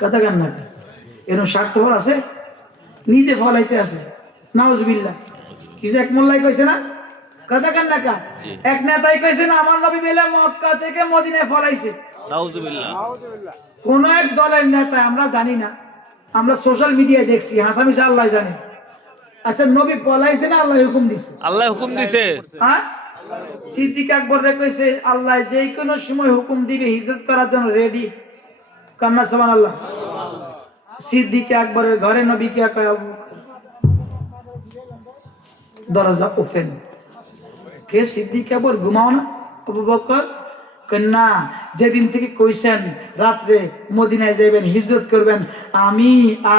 কথা কান না এরকম স্বার্থপর আছে, নিজে ফলাইতে আছে। নাউজুবিল্লাহ। কিছু এক মোল্লাই কইছে না, কথা কান না এক নেতাই কইছে না, আমার নবী বেলা মক্কা থেকে মদিনায় ফলাইছে। নাউজুবিল্লাহ। কোন এক দলের নেতা, আমরা জানি না, আমরা সোশ্যাল মিডিয়ায় দেখছি, হাসামিশা আল্লাহ জানে। আচ্ছা, নবী পলাইছে না আল্লাহ হুকুম দিছে? আল্লাহ হুকুম দিছে। হ্যাঁ, সিদ্দিক আকবর রে কইছে আল্লাহ যে কোনো সময় হুকুম দিবে হিজরত করার জন্য রেডি। কান্না সুবহানাল্লাহ। সিদ্দিক আকবরের ঘরে নবীকে দরজা ওপেন। কে? সিদ্দিক আকবর। ঘুমাও না আবু বকর? কন্যা, যেদিন থেকে কইছেন রাত্রে মদিনায় যাইবেন, হিজরত করবেন, আমি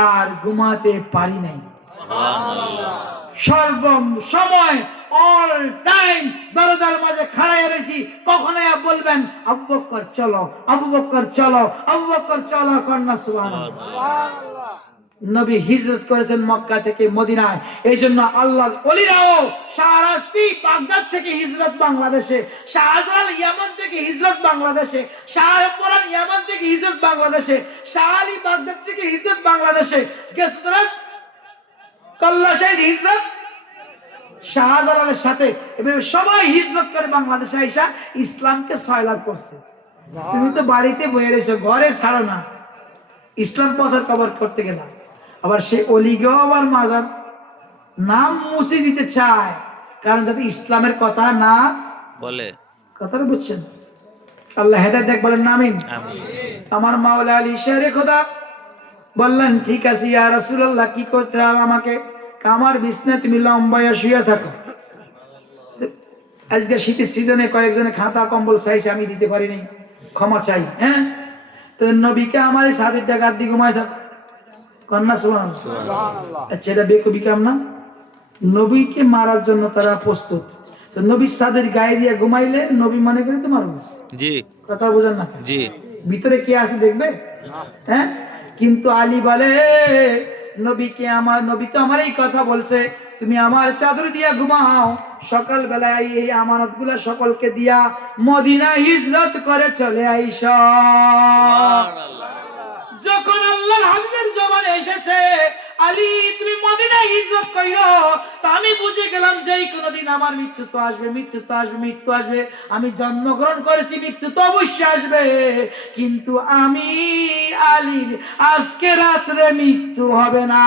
আর ঘুমাতে পারি নাই। সর্ব সময় অল টাইম দরজার মাঝে খাড়াইয়া রয়েছি, কখন বলবেন আবু বকর চলো, আবু বকর চলো, আবু বকর চলো। কন্যা সুবহানাল্লাহ। নবী হিজরত করেছেন মক্কা থেকে মদিনায়, এই জন্য আল্লাহর ওলিরাও শাহরাস্তি বাগদাদ থেকে হিজরত বাংলাদেশে, শাহজালাল ইয়ামান থেকে হিজরত বাংলাদেশে, শাহপুরান ইয়ামান থেকে হিজরত বাংলাদেশে, শাহ আলী বাগদাদ থেকে হিজরত বাংলাদেশে, গেসরাজ কল্লা শাহীদ হিজরত শাহজালালের সাথে, এভাবে সবাই হিজরত করে বাংলাদেশে আইসা ইসলামকে সয়লাভ করছে। তুমি তো বাড়িতে বয়ে রয়েছো, ঘরে ছাড়ো না, ইসলাম প্রচার কবর করতে গেলাম। আবার সে অলিগেও আবার মাজার নাম মুছে দিতে চায়, কারণ যাতে ইসলামের কথা না বলে। কথাটা বুঝছেন? আল্লাহ হেদায়েত দেখ, বলেন আমিন। আমার মাওলা আলী শেরে খোদা বললেন, ঠিক আছে ইয়া রাসূলুল্লাহ, কি করতে হবে আমাকে? আমার বিছনায় তুমি লম্বায়া শুয়ে থাকো। আজকে শীতের সিজনে কয়েকজনে খাতা কম্বল চাইছে, আমি দিতে পারি নাই, ক্ষমা চাই। হ্যাঁ, তো নবীকে আমার এই সাদের ডাকাত দিয়ে ঘুমায় থাকো। কন্যা সুবহানাল্লাহ। আচ্ছা, এটা বেকুবি কাম না? নবীকে মারার জন্য তারা প্রস্তুত, তো নবীর সাদের গায়ে দিয়ে ঘুমাইলে নবী মনে করে তো মারবো। জি, কথা বুঝেন না? জি। ভিতরে কে আছে দেখবে? হ্যাঁ, কিন্তু আলী বলে নবীকে, আমার নবী তো আমার এই কথা বলছে, তুমি আমার চাদর দিয়া ঘুমাও, সকাল বেলায় এই আমানত গুলা সকলকে দিয়া মদিনা হিজরত করে চলে আইসা। যখন আল্লাহর হাবিবের জবানে এসেছে আলী তুমি মদিনায় হিজরত কইরো, তা আমি বুঝে গেলাম যে কোনদিন আমার মৃত্যু তো আসবে, মৃত্যু তো আসবে, মৃত্যু আসবে। আমি জন্মগ্রহণ করেছি, মৃত্যু তো অবশ্যই আসবে, কিন্তু আমি আলীর আজকে রাত্রে মৃত্যু হবে না।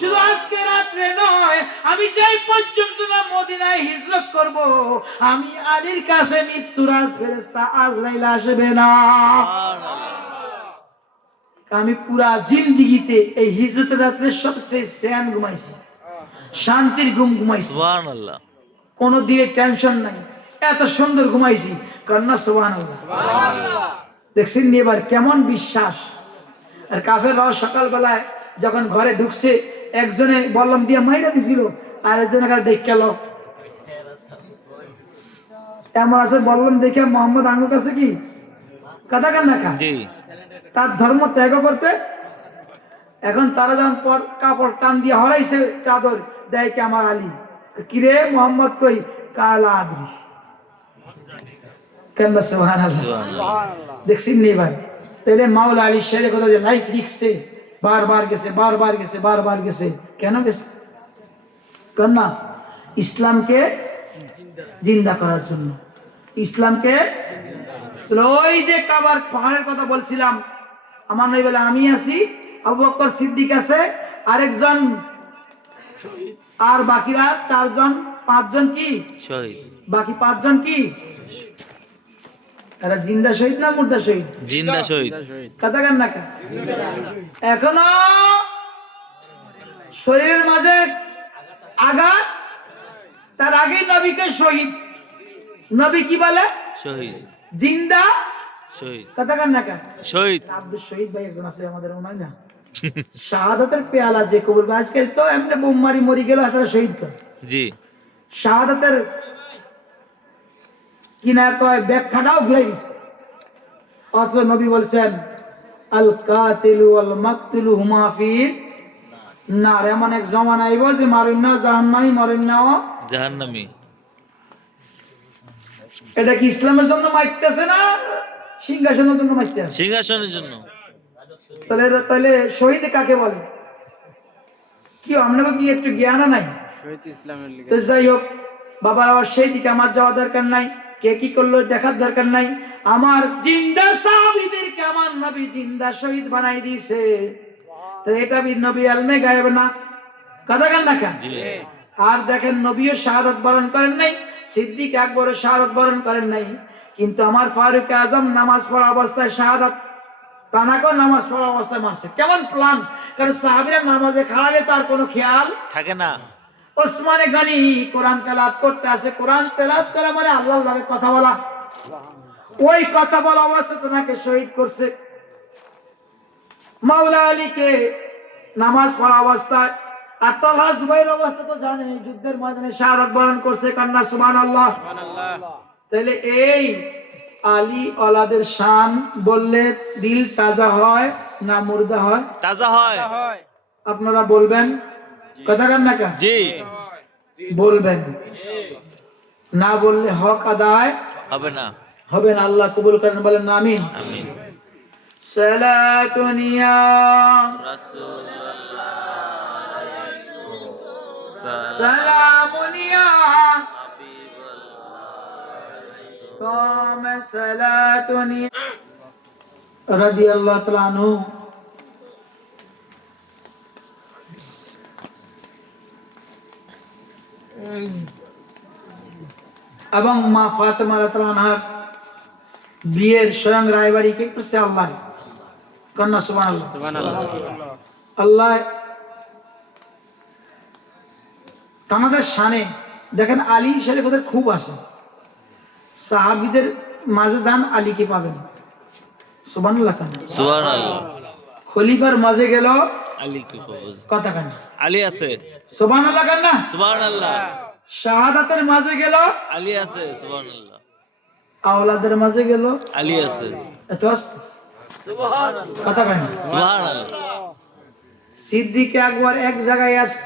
শুধু আজকে রাত্রে নয়, আমি যেই পর্যন্ত না মদিনায় হিজরত করব, আমি আলীর কাছে মৃত্যুর আজ ফেরেশতা আজরাইল আসবে না। আমি পুরা জিন্দিগিতে এই হিজরতের রাত্রে সবচেয়ে শ্যান ঘুমাইছি, শান্তির ঘুম ঘুমাইছি, সুবহানাল্লাহ। কোনো দিয়ে টেনশন নাই, এত সুন্দর ঘুমাইছি। কন্যা সুবহানাল্লাহ। দেখছেন এবার কেমন বিশ্বাস। আর কাফেররাও সকালবেলায় যখন ঘরে ঢুকছে, একজনে বললাম দিয়ে মাইরা দিছিল, আর একজনে দেখ গেল এমন আছে, বললাম দেখে মোহাম্মদ আঙ্গুর কাছে কি কথা কান না খা, তার ধর্ম ত্যাগ করতে। এখন তারা যখন কাপড় টান দিয়ে হরাইছে চাদর, দেয় কি আমার আলী, কিরে মোহাম্মদ কই, কালা আদরি। কান্না সুবহানাল্লাহ। দেখছেন নি ভাই, তাহলে মাওলা আলী শেরে কথা যে লাইফ লিখছে, বারবার গেছে, বারবার গেছে, বারবার গেছে। কেন গেছে? কন্যা ইসলামকে জিন্দা করার জন্য, ইসলামকে। ওই যে কাবার পাহাড়ের কথা বলছিলাম, আমার নবী বলে আমি আছি, আবু বকর সিদ্দিক আছে, আরেকজন, আর বাকিরা চারজন, পাঁচজন কি শহীদ, বাকি পাঁচজন কি এরা জিন্দা শহীদ না মুর্দা শহীদ? জিন্দা শহীদ। কথা কেন না কেন? এখনো শরীরের মাঝে আঘাত, তার আগে নবীকে শহীদ। নবী কি বলে? শহীদ, জিন্দা শহীদ। কথা কেন না কেন? শহীদ। আব্দুল শহীদ ভাই একজন আছে আমাদের, ওনাই না শাহাদাতের পেয়ালা যে কবুল। আজকাল তো এমনি বোমারি মরি গেল, তারা শহীদ করে। জি, শাহাদাতের কিনা কয় ব্যাখ্যাটাও ঘুরে দিচ্ছে। অথচ নবী বলছেন আল কাতিলু ওয়াল মাকতুলু হুমা ফি নার। এমন এক জমানা আইব যে মারুন না জাহান্নামী, মারুন না জাহান্নামী। এটা কি ইসলামের জন্য মারতেছে না সিংহাসনের জন্য মারতেছে? সিংহাসনের জন্য। তাহলে তাহলে শহীদ কাকে বলে? কি আপনাকে কি একটু জ্ঞান নাই? তো যাই হোক বাবার, আবার সেই দিকে আমার যাওয়া দরকার নাই, কে কি করলো দেখার দরকার নাই। আমার জিন্দা সাহাবীদেরকে আমার নবী জিন্দা শহীদ বানাই দিয়েছে। তো এটা নবী আলমে গায়েব না, কথা কেন না কেন? জি। আর দেখেন নবীও শাহাদাত বরণ করেন নাই, সিদ্দিক আকবরও শাহাদাত বরণ করেন নাই, কিন্তু আমার ফারুক আজম নামাজ পড়া অবস্থায় শাহাদাত তানাকে নামাজ পড়া অবস্থায় মারছে। কেমন প্ল্যান! কারণ সাহাবীরা নামাজে খাড়ালে তার কোনো খেয়াল। থাকে না। ওসমানে গনি কোরআন তেলাওয়াত করতে আসে, কোরআন তেলাওয়াত করা মানে আল্লাহর লগে কথা বলা, ওই কথা বলা অবস্থায় তাকে শহীদ করছে। মাওলা আলীকে নামাজ পড়া অবস্থায়, আর তালহা জুবাইর অবস্থা তো জানেন, যুদ্ধের ময়দানে শাহাদাত বরণ করছে, কান্না সুবহানাল্লাহ। তাহলে এই আলী ওলাদের শান বললে দিল তাজা হয় না মুর্দা হয়? তাজা হয়। আপনারা বলবেন, কথা কেন না কেন? জি। বলবেন, না বললে হক আদায় হবে না। হবে না। আল্লাহ কবুল করেন, বলেন না আমিন। আমিন। সালাতুন ইয়া রাসূলুল্লাহ সালামুন ইয়া হাবিবাল্লাহ। কাম সালাতুন ইয়া রাদিয়াল্লাহু তাআলা আনহু। এবং মা ফাতেমা রাদিয়াল্লাহু আনহার বিয়ের স্বয়ং রায়বাড়ি কে করছে? আল্লাহ। কন্যা সুবহানাল্লাহ। আল্লাহ তাদের শানে দেখেন, আলী শরীফ ওদের খুব আসে, সাহাবীদের মাঝে যান আলীকে পাবেন। সুবহানাল্লাহ। সুবহানাল্লাহ। খলিফার মাঝে গেল আলী কি কবজ? কথা কেন? আলী আছে। সুবহানাল্লাহ কেন না? সুবহানাল্লাহ। শাহাদাতের মাঝে গেল আলী আছে। সুবহানাল্লাহ। আওলাদের মাঝে গেল আলী আছে। এত আস্তে কথা কেন? সুবহানাল্লাহ। সিদ্দিক আকবর এক জায়গায় আছে,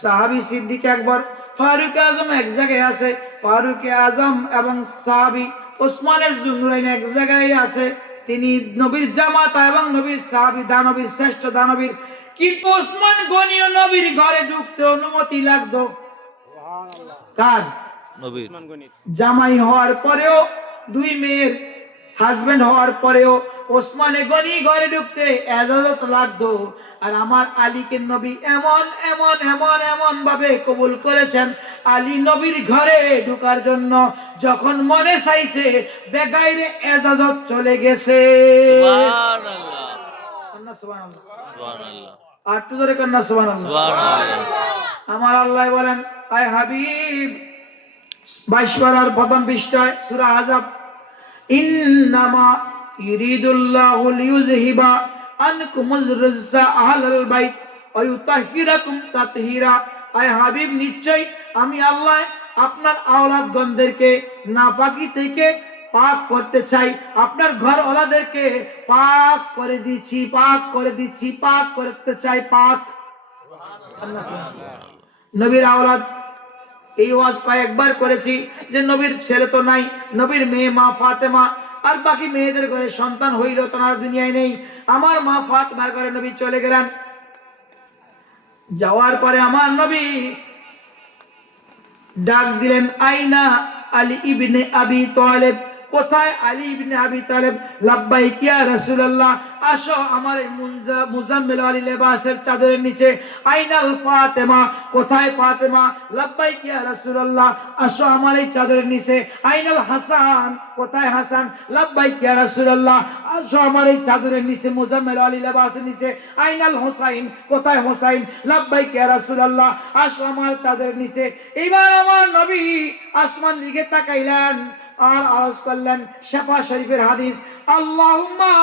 সাহাবী সিদ্দিক আকবর। ফারুক আজম এক জায়গায় আছে, ফারুক আজম এবং সাহাবী ওসমানের জুনরাইন এক জায়গায় আছে। তিনি নবীর জামাতা এবং নবীর সাহাবী, দানবীর শ্রেষ্ঠ দানবীর। কিন্তু ওসমান গনিও নবীর ঘরে ঢুকতে অনুমতি লাগতো কার? নবীর। জামাই হওয়ার পরেও, দুই মেয়ের হাজবেন্ড হওয়ার পরেও ওসমানে গনি ঘরে ঢুকতে এজাজত লাগতো। আর আমার আলীকে নবী এমন এমন এমন এমন ভাবে কবুল করেছেন, আলী নবীর ঘরে ঢুকার জন্য যখন মনে চাইছে বেগাইরে এজাজত চলে গেছে। সুবহানাল্লাহ। কন্যা সুবহানাল্লাহ। সুবহানাল্লাহ। আর একটু জোরে কন্যা সুবহানাল্লাহ। সুবহানাল্লাহ। আমার আল্লাহ বলেন, আয় হাবিব 22 পারার প্রথম পৃষ্ঠায় সূরা আহজাব, ইন্নামা ইরিদুল্লাহু লিইউযহিবা আনকুমুর রিজ্জা আহলাল বাইত ওয়া ইউতাহহিরাকুম তাতহীরা। আয় হাবিব, নিশ্চয় আমি আল্লাহ আপনার আওলাদগণদেরকে নাপাকি থেকে পাক করতে চাই, আপনার ঘর ওলাদেরকে পাক করে দিচ্ছি, পাক করে দিচ্ছি, পাক করতে চাই, পাক। নবীর আওলাদ, এই ওয়াজ কয়েকবার করেছি যে নবীর ছেলে তো নাই, নবীর মেয়ে মা ফাতেমা, আর বাকি মেয়েদের ঘরে সন্তান হইল তার দুনিয়ায় নেই। আমার মা ফাতেমার ঘরে নবী চলে গেলেন। যাওয়ার পরে আমার নবী ডাক দিলেন, আইনা আলী ইবনে আবি তালেব, কোথায় আলী ইবনে আবি তালেব? লাব্বাইক ইয়া রাসূলুল্লাহ, আসো আমার এই মুজাম্মিল আলী লেবাসের চাদরের নিচে। আইনাল ফাতেমা, কোথায় ফাতেমা? লাব্বাইক ইয়া রাসূলুল্লাহ, আসো আমার এই চাদরের নিচে। আইনাল হাসান, কোথায় হাসান? লাব্বাইক ইয়া রাসূলুল্লাহ, আসো আমার এই চাদরের নিচে, মুজাম্মিল আলী লেবাসের নিচে। আইনাল হোসাইন, কোথায় হোসাইন? লাব্বাইক ইয়া রাসূলুল্লাহ, আসো আমার চাদরের নিচে। এইবার আমার নবী আসমান দিকে তাকাইলেন আর আওয়াজ করলেন, শাফা শরীফের হাদিস, আল্লাহুম্মা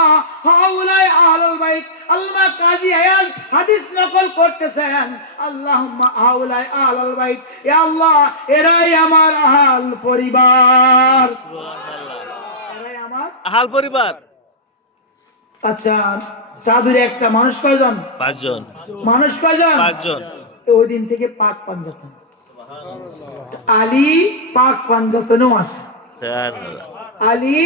হাউলাই আহলুল বাইত। আল্লাহ কাজী আয়াজ হাদিস নকল করতেছেন, আল্লাহুম্মা হাউলাই আহলুল বাইত, ইয়া আল্লাহ এরাই আমার আহল পরিবার। সুবহানাল্লাহ। এরাই আমার আহল পরিবার। আচ্ছা, চাদরে একটা মানুষ কয়জন? 5 জন। মানুষ কয়জন? 5 জন। ওই দিন থেকে পাক পাঞ্জাতন, আলী পাক পাঞ্জাতনও আছে। সুবহানাল্লাহ। আলী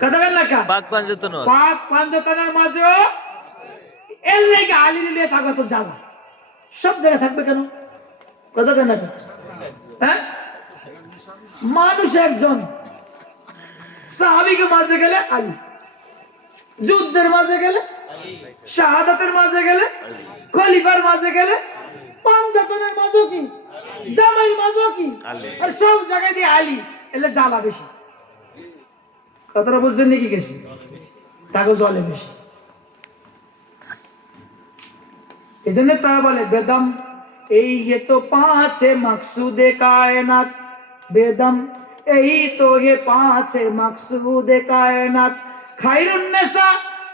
কথা বলেন না, পাক পাঞ্জাতন। পাক পাঞ্জাতনের মাঝেও এর লেগে আলীর লিয়ে থাকা তো জ্বালা, সব জায়গায় থাকবে কেন? কথা কেন? হ্যাঁ, মানুষ একজন, সাহাবীকে মাঝে গেলে আলী, যুদ্ধের মাঝে গেলে, শাহাদাতের মাঝে গেলে, খলিফার মাঝে গেলে, পাঞ্জাতনের মাঝেও কি, জামাইয়ের মাঝেও কি, আর সব জায়গায় দিয়ে আলী, এলে জ্বালা বেশি। কথাটা বুঝছেন নাকি? গেছি তাকে জলে বেশি। এই জন্য তারা বলে বেদম এই হে তো পাঁচে মকসুদে কায়নাত, বেদম এই তো হে পাঁচে মকসুদে কায়নাত, খায়রুন নেসা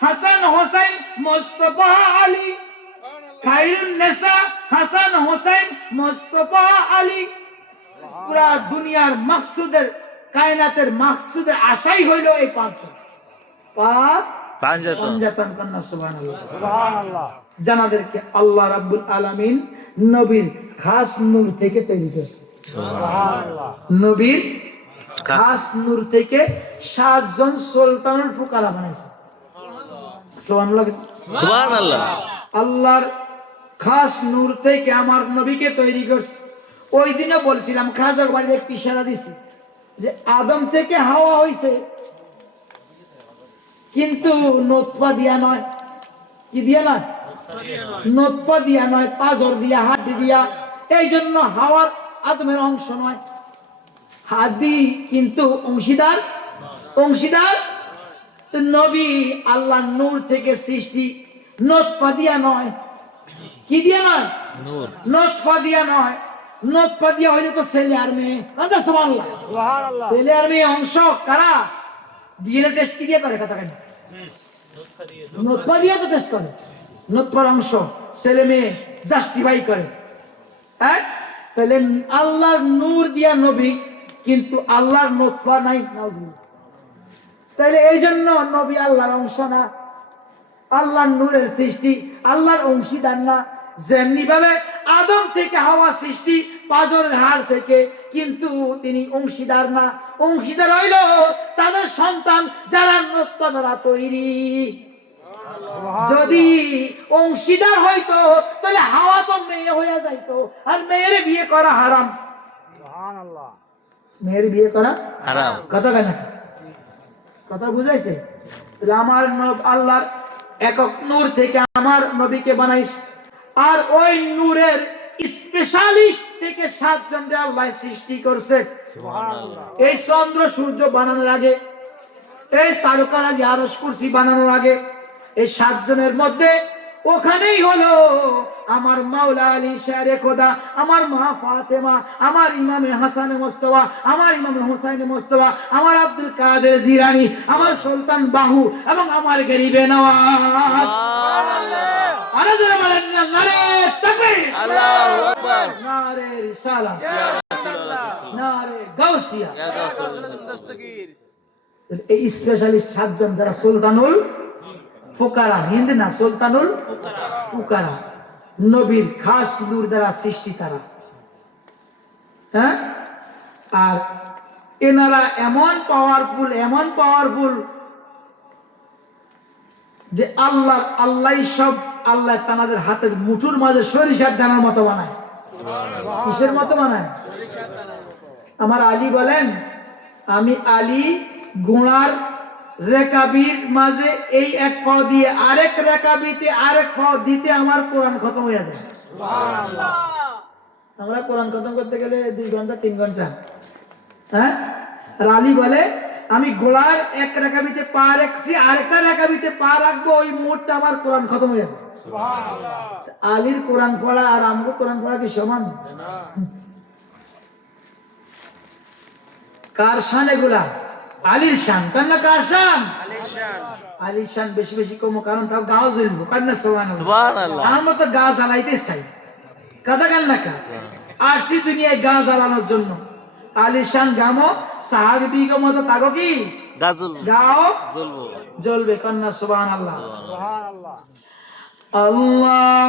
হাসান হোসেন মুস্তফা আলী, খায়রুন নেসা হাসান হোসেন মুস্তফা আলী। পুরা দুনিয়ার মাকসুদের, কায়নাতের মাকসুদের আশাই হইল এই পাঁচজন। পাঞ্জাতন কন্যা। সুবহানাল্লাহ। জানাদেরকে আল্লাহ রাব্বুল আলামিন নবীর খাস নূর থেকে তৈরি করেছে। সুবহানাল্লাহ। নবীর খাস নূর থেকে 7 জন সুলতানুল ফুকারা বানাইছে। সুবহানাল্লাহ। সুবহানাল্লাহ। আল্লাহর খাস নূর থেকে আমার নবীকে তৈরি করছে। ওই দিনে বলছিলাম, খাজার বাড়িতে একটু ইশারা দিছি যে আদম থেকে হাওয়া হইছে, কিন্তু নতফা দিয়া নয়। কি দিয়া নয়? নতফা দিয়া নয়, পাজর দিয়া, হাড্ডি দিয়া। এই জন্য হাওয়ার আদমের অংশ নয়। হাড্ডি কিন্তু অংশীদার, অংশীদার। তো নবী আল্লাহ নূর থেকে সৃষ্টি, নতফা দিয়া নয়। কি দিয়া নয়? নূর। নতফা দিয়া নয়। নতফা দিয়া হইলে তো ছেলে আর মেয়ে। সুবহানাল্লাহ। ছেলে আর মেয়ে অংশ কারা? ডিএনএ টেস্ট কি দিয়ে করে? কথা কেন? নতফা দিয়ে তো টেস্ট করে। নতফার অংশ ছেলে মেয়ে জাস্টিফাই করে। হ্যাঁ, তাহলে আল্লাহর নূর দিয়া নবী, কিন্তু আল্লাহর নতফা নাই। তাহলে এই জন্য নবী আল্লাহর অংশ না, আল্লাহর নূরের সৃষ্টি, আল্লাহর অংশীদার না। যেমনি ভাবে আদম থেকে হাওয়া সৃষ্টি পাজরের হাড় থেকে, কিন্তু তিনি অংশীদার না। অংশীদার হইল তাদের সন্তান যারা নতফা দ্বারা তৈরি। যদি অংশীদার হইতো তাহলে হাওয়া তো মেয়ে হয়ে যাইতো, আর মেয়ের বিয়ে করা হারাম। সুবহানাল্লাহ। মেয়ের বিয়ে করা হারাম। কথা কেন? কথা বুঝাইছে? তাহলে আমার আল্লাহর একক নূর থেকে আমার নবীকে বানাইছে, আর ওই নূরের স্পেশালিস্ট থেকে 7 জনকে আল্লাহ সৃষ্টি করছে। সুবহানাল্লাহ। এই চন্দ্র সূর্য বানানোর আগে, এই তারকারাজি আরশ কুরসি বানানোর আগে, এই 7 জনের মধ্যে ওখানেই হলো আমার মাওলা আলী শেরে খোদা, আমার মা ফাতেমা, আমার ইমামে হাসানে মোস্তফা, আমার ইমামে হুসাইনে মোস্তফা, আমার আব্দুল কাদের জিলানী, আমার সুলতান বাহু এবং আমার গরিবে নওয়াজ। সুবহানাল্লাহ। আরে যারা বলেন না নারে তাকবীর, আল্লাহু আকবার, নারে রিসালাত, ইয়া রাসূলুল্লাহ, নারে গাউসিয়া, ইয়া গাউসুল দস্তগীর। এই স্পেশালিস্ট 7 জন যারা সুলতানুল ফুকারা, হিন্দ না, সুলতানুল ফুকারা, নবীর খাস নূর দ্বারা সৃষ্টি তারা। হ্যাঁ, আর এনারা এমন পাওয়ারফুল, এমন পাওয়ারফুল যে আল্লাহ আল্লাহই সব, আল্লাহ তাদের হাতের মুঠুর মাঝে সরিষার দানার মতো বানায়। কিসের মতো বানায়? আমার আলী বলেন, আমি আলী ঘোড়ার রেকাবির মাঝে এই এক পাও দিয়ে আরেক রেকাবিতে আরেক পাও দিতে আমার কোরআন খতম হয়ে যায়। সুবহানাল্লাহ। আমরা কোরআন খতম করতে গেলে 2 ঘন্টা 3 ঘন্টা। হ্যাঁ, আর আলী বলে আমি ঘোড়ার এক রেকাবিতে পা রাখছি, আরেকটা রেকাবিতে পা রাখবো, ওই মুহূর্তে আমার কোরআন খতম হয়ে যায়। সুবহানাল্লাহ। আলীর কোরআন পড়া আর আমগো কোরআন পড়া কি সমান? না। কার শান এগুলা? আলীর শান। কান্না কার শান? আলীর শান বেশি বেশি কমো, কারণ তাও গাও জ্বলবো। কান্না সুবহানাল্লাহ। আমরা তো গা জ্বালাইতে চাই। কথা কান্না কা আসছি দুনিয়ায় গা জ্বালানোর জন্য। আলীর শান গামো, সাহাবীগো মতো তাগো কি গাও জ্বলবে। কান্না সুবহানাল্লাহ। সুবহানাল্লাহ। আল্লাহ